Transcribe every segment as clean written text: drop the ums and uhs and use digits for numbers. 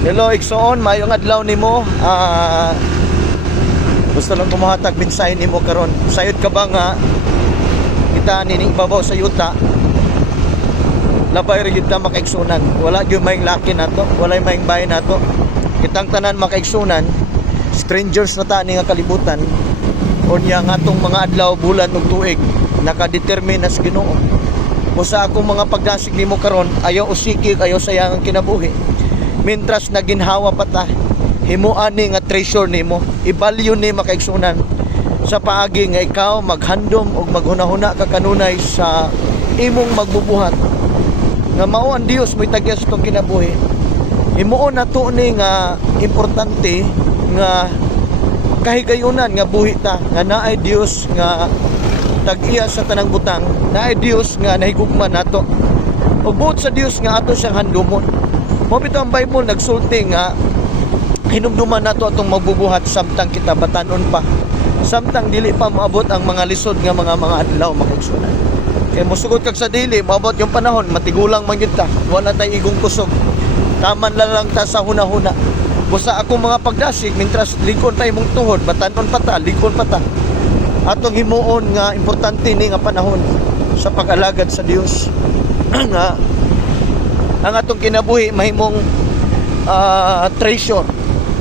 Hello, Igsoon, mayong adlaw nimo. Gusto lang kumuhatag mensahe nimo karon. Sayod ka ba nga kita nining ibabaw sa yuta? Labay ra gyud ta makaigsunan. Wala gyud may laki nato, wala may bahay nato. Kitang tanan makaigsunan, strangers na ta ni nga kalibutan. Unya nga atong mga adlaw, bulan ug tuig nakadetermine sa Ginoo. Usa akong mga pagdasig nimo karon, ayaw usikig, ayaw sayang ang kinabuhi. Mintras naginhawa pa ta, himuan ni nga treasure nimo, i-value ni makaigsunan sa paagi nga ikaw maghandom og maghunahuna ka kanunay sa imong magbubuhat. Nga mao ang Dios mo'y tagyas tong kinabuhi. Himuon nato ni nga importante nga kahigayunan nga buhi ta, nga naay Dios nga tag-iya sa tanang butang, naay Dios nga nahigugma nato. Ug buot sa Dios nga ato siyang handumon. Mo bitaw ang Bible nagsulti nga hinumduman nato atong magbubuhat samtang kita batanon pa, samtang dili pa moabot ang mga lisod nga mga adlaw makaigsunan. Kay musugod kag sa dili moabot yung panahon matigulang man gyud ta, wala tay igong kusog, taman lang ta sa hunahuna. Busa akong mga pagdasig mintras likon pa imong tuhod, batanon pa ta, likon pa ta. Atong himuon nga importante ni nga panahon sa pag-alagad sa Dios nga ang atong kinabuhi mahimong treasure,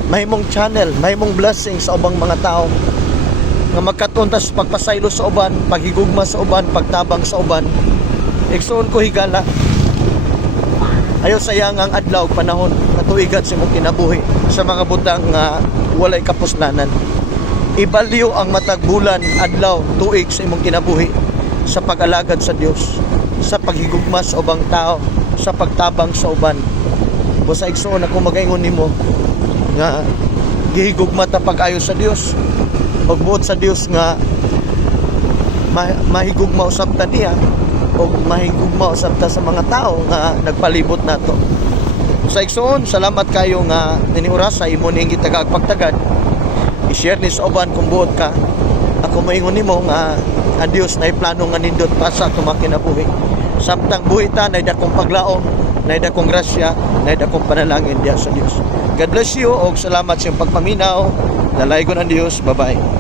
mahimong channel, mahimong blessing sa ubang mga tao nga magkatuntas pagpasaylo sa uban, paghigugma sa uban, pagtabang sa uban. Igsoon ko higala, ayaw sayang ang adlaw panahon katuigan sa imong kinabuhi sa mga butang nga walay kapuslanan. Ibalyo ang matag bulan, adlaw, tuig sa imong kinabuhi sa pag-alagad sa Dios, sa paghigugma sa ubang tao, sa pagtabang sa uban. Busa igsoon ako magaingon nimo nga gihigugma ta pag-ayo sa Dios, pagbuot sa Dios nga mahigugma usab ta niya o mahigugma usab ta sa mga tao nga nagpalibot nato. Sa igsoon, salamat kayo nga niniura sa imo ning gitagag pagtagad. I-share ni sa uban kung buot ka. Ako moingon nimo nga ang Dios nay plano nga nindot pa sa tumakinabuhi. Samtang buhi ta, nay dakong paglaom, nay dakong grasya, nay dakong panalangin diya sa Dios. God bless you og salamat sa iyong pagpaminaw. Dalaygon ang Dios. Bye-bye.